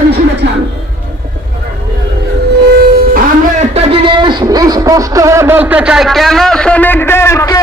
আমি শুনেছেন আমরা একটা জিনিস স্পষ্ট হয়ে বলতে চাই কেন শ্রমিকদেরকে